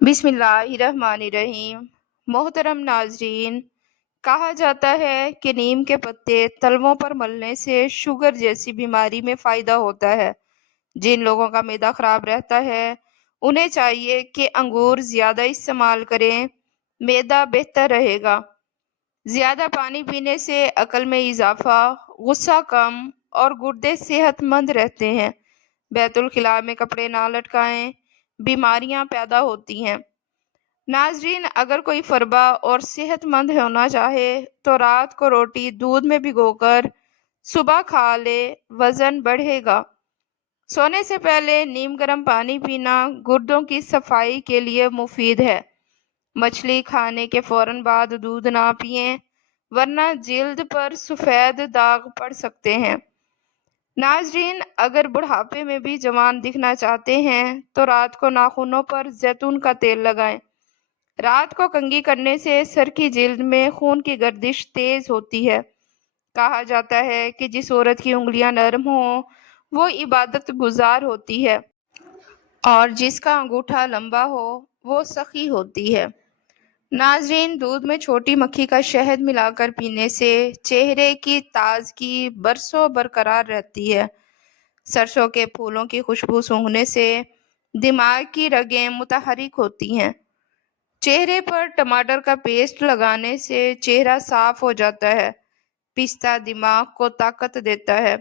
بسم اللہ الرحمن الرحیم۔ محترم ناظرین، کہا جاتا ہے کہ نیم کے پتے تلووں پر ملنے سے شوگر جیسی بیماری میں فائدہ ہوتا ہے۔ جن لوگوں کا معدہ خراب رہتا ہے انہیں چاہیے کہ انگور زیادہ استعمال کریں، معدہ بہتر رہے گا۔ زیادہ پانی پینے سے عقل میں اضافہ، غصہ کم اور گردے صحت مند رہتے ہیں۔ بیت الخلاء میں کپڑے نہ لٹکائیں، بیماریاں پیدا ہوتی ہیں۔ ناظرین، اگر کوئی فربا اور صحت مند ہونا چاہے تو رات کو روٹی دودھ میں بھگو کر صبح کھا لے، وزن بڑھے گا۔ سونے سے پہلے نیم گرم پانی پینا گردوں کی صفائی کے لیے مفید ہے۔ مچھلی کھانے کے فوراً بعد دودھ نہ پئیں، ورنہ جلد پر سفید داغ پڑ سکتے ہیں۔ ناظرین، اگر بڑھاپے میں بھی جوان دکھنا چاہتے ہیں تو رات کو ناخنوں پر زیتون کا تیل لگائیں۔ رات کو کنگھی کرنے سے سر کی جلد میں خون کی گردش تیز ہوتی ہے۔ کہا جاتا ہے کہ جس عورت کی انگلیاں نرم ہوں وہ عبادت گزار ہوتی ہے، اور جس کا انگوٹھا لمبا ہو وہ سخی ہوتی ہے۔ ناظرین، دودھ میں چھوٹی مکھی کا شہد ملا کر پینے سے چہرے کی تازگی برسوں برقرار رہتی ہے۔ سرسوں کے پھولوں کی خوشبو سونگھنے سے دماغ کی رگیں متحرک ہوتی ہیں۔ چہرے پر ٹماٹر کا پیسٹ لگانے سے چہرہ صاف ہو جاتا ہے۔ پستہ دماغ کو طاقت دیتا ہے،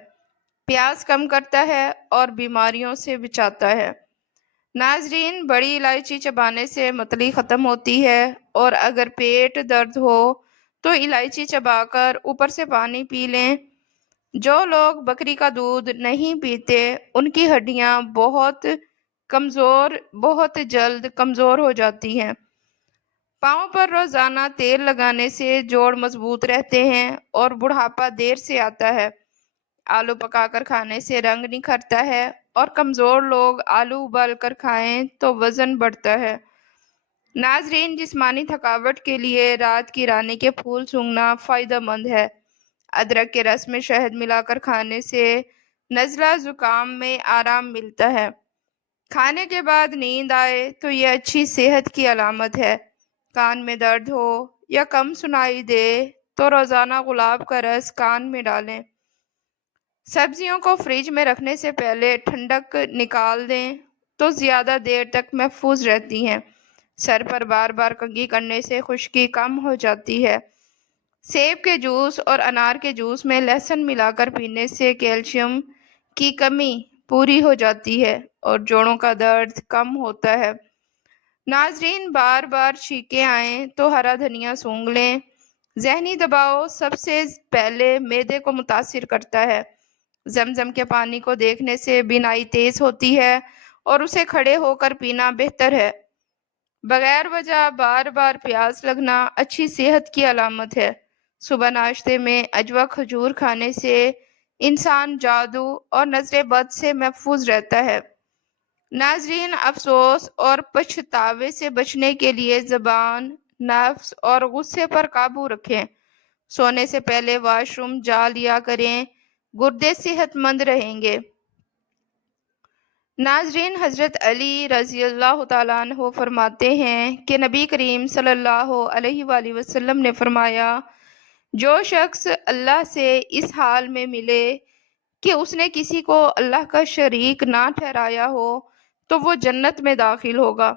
پیاس کم کرتا ہے اور بیماریوں سے بچاتا ہے۔ ناظرین، بڑی الائچی چبانے سے متلی ختم ہوتی ہے، اور اگر پیٹ درد ہو تو الائچی چبا کر اوپر سے پانی پی لیں۔ جو لوگ بکری کا دودھ نہیں پیتے ان کی ہڈیاں بہت جلد کمزور ہو جاتی ہیں۔ پاؤں پر روزانہ تیل لگانے سے جوڑ مضبوط رہتے ہیں اور بڑھاپا دیر سے آتا ہے۔ آلو پکا کر کھانے سے رنگ نکھرتا ہے، اور کمزور لوگ آلو ابال کر کھائیں تو وزن بڑھتا ہے۔ ناظرین، جسمانی تھکاوٹ کے لیے رات کی رانی کے پھول سونگھنا فائدہ مند ہے۔ ادرک کے رس میں شہد ملا کر کھانے سے نزلہ زکام میں آرام ملتا ہے۔ کھانے کے بعد نیند آئے تو یہ اچھی صحت کی علامت ہے۔ کان میں درد ہو یا کم سنائی دے تو روزانہ گلاب کا رس کان میں ڈالیں۔ سبزیوں کو فریج میں رکھنے سے پہلے ٹھنڈک نکال دیں تو زیادہ دیر تک محفوظ رہتی ہیں۔ سر پر بار بار کنگھی کرنے سے خشکی کم ہو جاتی ہے۔ سیب کے جوس اور انار کے جوس میں لہسن ملا کر پینے سے کیلشیم کی کمی پوری ہو جاتی ہے اور جوڑوں کا درد کم ہوتا ہے۔ ناظرین، بار بار چھینکیں آئیں تو ہرا دھنیا سونگھ لیں۔ ذہنی دباؤ سب سے پہلے معدے کو متاثر کرتا ہے۔ زمزم کے پانی کو دیکھنے سے بینائی تیز ہوتی ہے اور اسے کھڑے ہو کر پینا بہتر ہے۔ بغیر وجہ بار بار پیاس لگنا اچھی صحت کی علامت ہے۔ صبح ناشتے میں عجوا کھجور کھانے سے انسان جادو اور نظر بد سے محفوظ رہتا ہے۔ ناظرین، افسوس اور پچھتاوے سے بچنے کے لیے زبان، نفس اور غصے پر قابو رکھیں۔ سونے سے پہلے واش روم جا لیا کریں، گردے صحت مند رہیں گے۔ ناظرین، حضرت علی رضی اللہ تعالیٰ عنہ فرماتے ہیں کہ نبی کریم صلی اللہ علیہ وآلہ وسلم نے فرمایا، جو شخص اللہ سے اس حال میں ملے کہ اس نے کسی کو اللہ کا شریک نہ ٹھہرایا ہو تو وہ جنت میں داخل ہوگا۔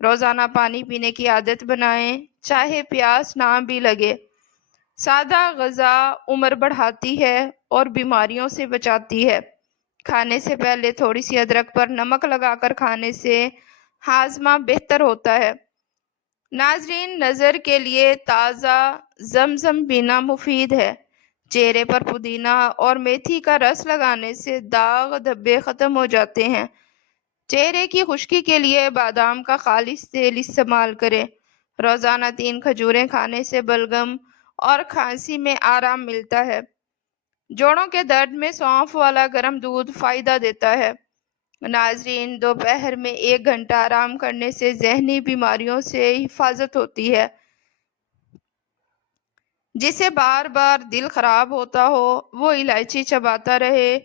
روزانہ پانی پینے کی عادت بنائیں، چاہے پیاس نہ بھی لگے۔ سادہ غذا عمر بڑھاتی ہے اور بیماریوں سے بچاتی ہے۔ کھانے سے پہلے تھوڑی سی ادرک پر نمک لگا کر کھانے سے ہاضمہ بہتر ہوتا ہے۔ ناظرین، نظر کے لیے تازہ زمزم پینا مفید ہے۔ چہرے پر پودینہ اور میتھی کا رس لگانے سے داغ دھبے ختم ہو جاتے ہیں۔ چہرے کی خشکی کے لیے بادام کا خالص تیل استعمال کریں۔ روزانہ 3 کھجوریں کھانے سے بلغم اور کھانسی میں آرام ملتا ہے۔ جوڑوں کے درد میں سونف والا گرم دودھ فائدہ دیتا ہے۔ ناظرین، دوپہر میں 1 گھنٹہ آرام کرنے سے ذہنی بیماریوں سے حفاظت ہوتی ہے۔ جسے بار بار دل خراب ہوتا ہو وہ الائچی چباتا رہے۔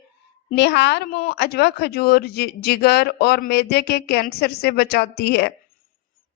نہار منہ عجوا کھجور جگر اور معدے کے کینسر سے بچاتی ہے۔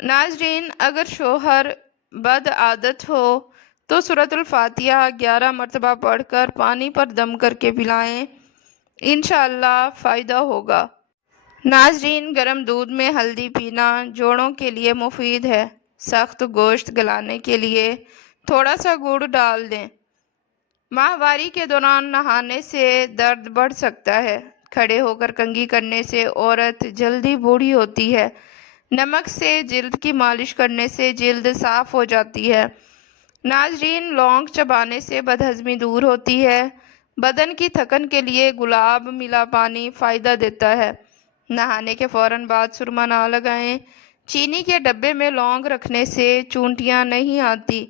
ناظرین، اگر شوہر بد عادت ہو تو سورۃ الفاتحہ 11 مرتبہ پڑھ کر پانی پر دم کر کے پلائیں، انشاءاللہ فائدہ ہوگا۔ ناظرین، گرم دودھ میں ہلدی پینا جوڑوں کے لیے مفید ہے۔ سخت گوشت گلانے کے لیے تھوڑا سا گڑ ڈال دیں۔ ماہواری کے دوران نہانے سے درد بڑھ سکتا ہے۔ کھڑے ہو کر کنگھی کرنے سے عورت جلدی بوڑھی ہوتی ہے۔ نمک سے جلد کی مالش کرنے سے جلد صاف ہو جاتی ہے۔ ناظرین، لونگ چبانے سے بدہضمی دور ہوتی ہے۔ بدن کی تھکن کے لیے گلاب ملا پانی فائدہ دیتا ہے۔ نہانے کے فوراً بعد سرما نہ لگائیں۔ چینی کے ڈبے میں لونگ رکھنے سے چونٹیاں نہیں آتی۔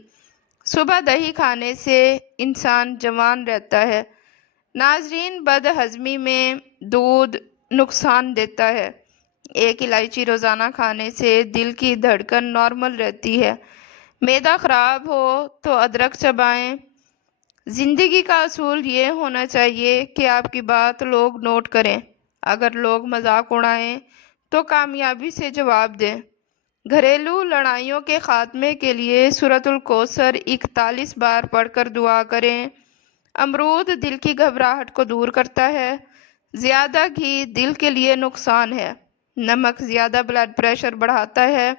صبح دہی کھانے سے انسان جوان رہتا ہے۔ ناظرین، بد ہضمی میں دودھ نقصان دیتا ہے۔ ایک الائچی روزانہ کھانے سے دل کی دھڑکن نارمل رہتی ہے۔ معدہ خراب ہو تو ادرک چبائیں۔ زندگی کا اصول یہ ہونا چاہیے کہ آپ کی بات لوگ نوٹ کریں۔ اگر لوگ مذاق اڑائیں تو کامیابی سے جواب دیں۔ گھریلو لڑائیوں کے خاتمے کے لیے سورۃ الکوثر 41 بار پڑھ کر دعا کریں۔ امرود دل کی گھبراہٹ کو دور کرتا ہے۔ زیادہ گھی دل کے لیے نقصان ہے۔ نمک زیادہ بلڈ پریشر بڑھاتا ہے۔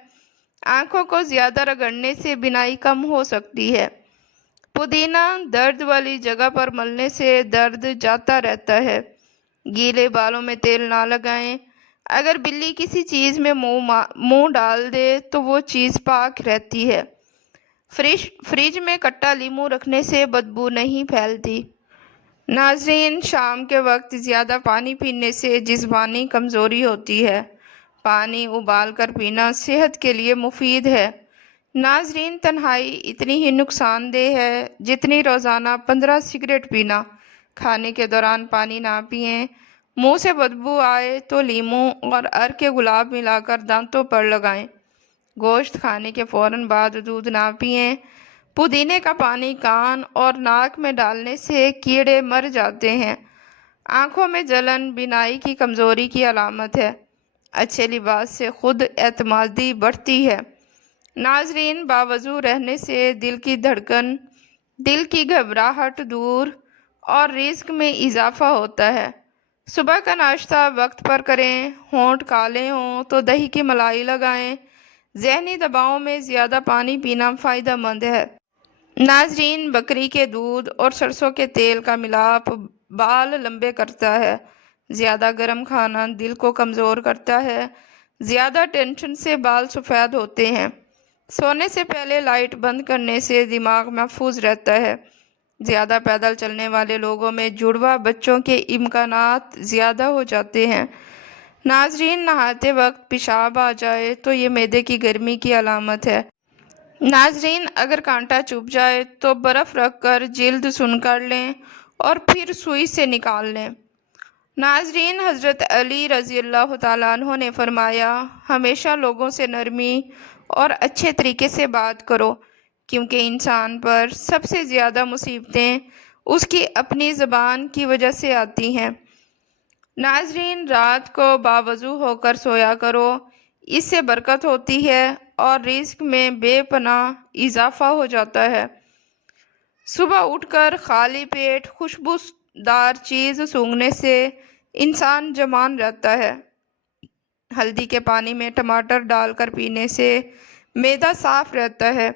آنکھوں کو زیادہ رگڑنے سے بینائی کم ہو سکتی ہے۔ پودینہ درد والی جگہ پر ملنے سے درد جاتا رہتا ہے۔ گیلے بالوں میں تیل نہ لگائیں۔ اگر بلی کسی چیز میں منہ ڈال دے تو وہ چیز پاک رہتی ہے۔ فریج میں کٹا لیموں رکھنے سے بدبو نہیں پھیلتی۔ ناظرین، شام کے وقت زیادہ پانی پینے سے جسمانی کمزوری ہوتی ہے۔ پانی ابال کر پینا صحت کے لیے مفید ہے۔ ناظرین، تنہائی اتنی ہی نقصان دہ ہے جتنی روزانہ 15 سگریٹ پینا۔ کھانے کے دوران پانی نہ پئیں۔ منہ سے بدبو آئے تو لیموں اور عرق گلاب ملا کر دانتوں پر لگائیں۔ گوشت کھانے کے فوراً بعد دودھ نہ پئیں۔ پودینے کا پانی کان اور ناک میں ڈالنے سے کیڑے مر جاتے ہیں۔ آنکھوں میں جلن بینائی کی کمزوری کی علامت ہے۔ اچھے لباس سے خود اعتمادی بڑھتی ہے۔ ناظرین، باوضو رہنے سے دل کی دھڑکن، دل کی گھبراہٹ دور اور رزق میں اضافہ ہوتا ہے۔ صبح کا ناشتہ وقت پر کریں۔ ہونٹ کالے ہوں تو دہی کی ملائی لگائیں۔ ذہنی دباؤ میں زیادہ پانی پینا فائدہ مند ہے۔ ناظرین، بکری کے دودھ اور سرسوں کے تیل کا ملاپ بال لمبے کرتا ہے۔ زیادہ گرم کھانا دل کو کمزور کرتا ہے۔ زیادہ ٹینشن سے بال سفید ہوتے ہیں۔ سونے سے پہلے لائٹ بند کرنے سے دماغ محفوظ رہتا ہے۔ زیادہ پیدل چلنے والے لوگوں میں جڑواں بچوں کے امکانات زیادہ ہو جاتے ہیں۔ ناظرین، نہاتے وقت پیشاب آ جائے تو یہ معدے کی گرمی کی علامت ہے۔ ناظرین، اگر کانٹا چبھ جائے تو برف رکھ کر جلد سن کر لیں اور پھر سوئی سے نکال لیں۔ ناظرین، حضرت علی رضی اللہ تعالیٰ عنہ نے فرمایا، ہمیشہ لوگوں سے نرمی اور اچھے طریقے سے بات کرو، کیونکہ انسان پر سب سے زیادہ مصیبتیں اس کی اپنی زبان کی وجہ سے آتی ہیں۔ ناظرین، رات کو باوضو ہو کر سویا کرو، اس سے برکت ہوتی ہے اور رزق میں بے پناہ اضافہ ہو جاتا ہے۔ صبح اٹھ کر خالی پیٹ خوشبودار چیز سونگھنے سے انسان جوان رہتا ہے۔ ہلدی کے پانی میں ٹماٹر ڈال کر پینے سے معدہ صاف رہتا ہے۔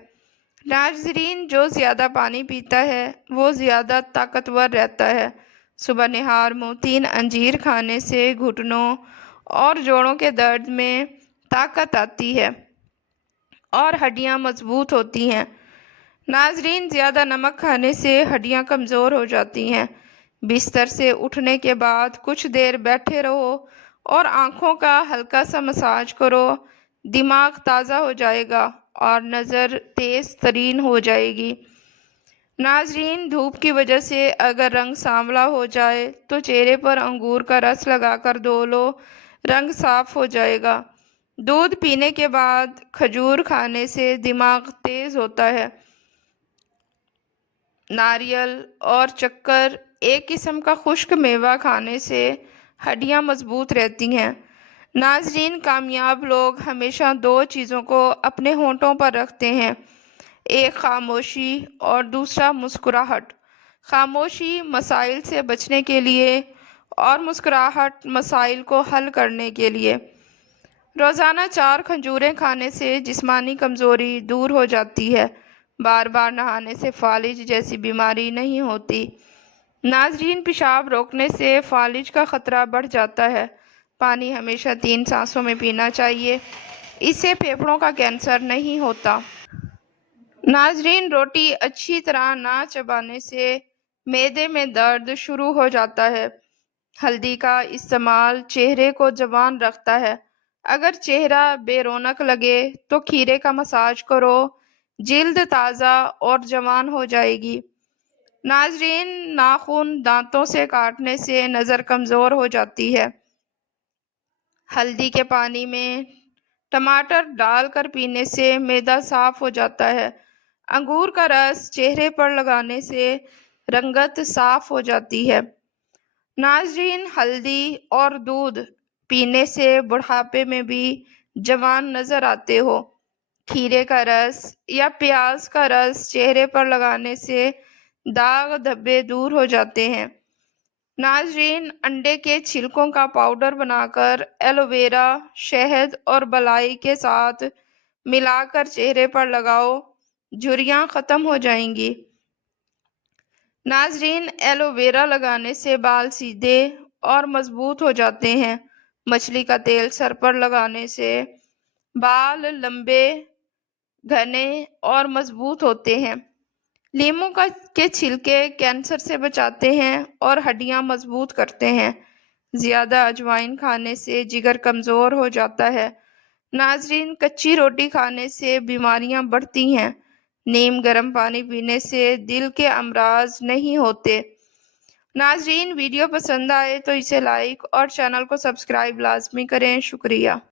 ناظرین، جو زیادہ پانی پیتا ہے وہ زیادہ طاقتور رہتا ہے۔ صبح نہار منہ 3 انجیر کھانے سے گھٹنوں اور جوڑوں کے درد میں طاقت آتی ہے اور ہڈیاں مضبوط ہوتی ہیں۔ ناظرین، زیادہ نمک کھانے سے ہڈیاں کمزور ہو جاتی ہیں۔ بستر سے اٹھنے کے بعد کچھ دیر بیٹھے رہو اور آنکھوں کا ہلکا سا مساج کرو، دماغ تازہ ہو جائے گا اور نظر تیز ترین ہو جائے گی۔ ناظرین، دھوپ کی وجہ سے اگر رنگ سانولا ہو جائے تو چہرے پر انگور کا رس لگا کر دھو لو، رنگ صاف ہو جائے گا۔ دودھ پینے کے بعد کھجور کھانے سے دماغ تیز ہوتا ہے۔ ناریل اور ایک قسم کا خشک میوہ کھانے سے ہڈیاں مضبوط رہتی ہیں۔ ناظرین، کامیاب لوگ ہمیشہ دو چیزوں کو اپنے ہونٹوں پر رکھتے ہیں، ایک خاموشی اور دوسرا مسکراہٹ۔ خاموشی مسائل سے بچنے کے لیے اور مسکراہٹ مسائل کو حل کرنے کے لیے۔ روزانہ 4 کھجوریں کھانے سے جسمانی کمزوری دور ہو جاتی ہے، بار بار نہانے سے فالج جیسی بیماری نہیں ہوتی۔ ناظرین، پیشاب روکنے سے فالج کا خطرہ بڑھ جاتا ہے۔ پانی ہمیشہ 3 سانسوں میں پینا چاہیے، اس سے پھیپھڑوں کا کینسر نہیں ہوتا۔ ناظرین، روٹی اچھی طرح نہ چبانے سے معدے میں درد شروع ہو جاتا ہے۔ ہلدی کا استعمال چہرے کو جوان رکھتا ہے۔ اگر چہرہ بے رونق لگے تو کھیرے کا مساج کرو، جلد تازہ اور جوان ہو جائے گی۔ ناظرین، ناخن دانتوں سے کاٹنے سے نظر کمزور ہو جاتی ہے۔ ہلدی کے پانی میں ٹماٹر ڈال کر پینے سے معدہ صاف ہو جاتا ہے۔ انگور کا رس چہرے پر لگانے سے رنگت صاف ہو جاتی ہے۔ ناظرین، ہلدی اور دودھ پینے سے بڑھاپے میں بھی جوان نظر آتے ہو۔ کھیرے کا رس یا پیاز کا رس چہرے پر لگانے سے داغ دھبے دور ہو جاتے ہیں۔ ناظرین، انڈے کے چھلکوں کا پاؤڈر بنا کر ایلو ویرا، شہد اور بالائی کے ساتھ ملا کر چہرے پر لگاؤ، جھریاں ختم ہو جائیں گی۔ ناظرین، ایلو ویرا لگانے سے بال سیدھے اور مضبوط ہو جاتے ہیں۔ مچھلی کا تیل سر پر لگانے سے بال لمبے، گھنے اور مضبوط ہوتے ہیں۔ لیموں کے چھلکے کینسر سے بچاتے ہیں اور ہڈیاں مضبوط کرتے ہیں۔ زیادہ اجوائن کھانے سے جگر کمزور ہو جاتا ہے۔ ناظرین، کچی روٹی کھانے سے بیماریاں بڑھتی ہیں۔ نیم گرم پانی پینے سے دل کے امراض نہیں ہوتے۔ ناظرین، ویڈیو پسند آئے تو اسے لائک اور چینل کو سبسکرائب لازمی کریں۔ شکریہ۔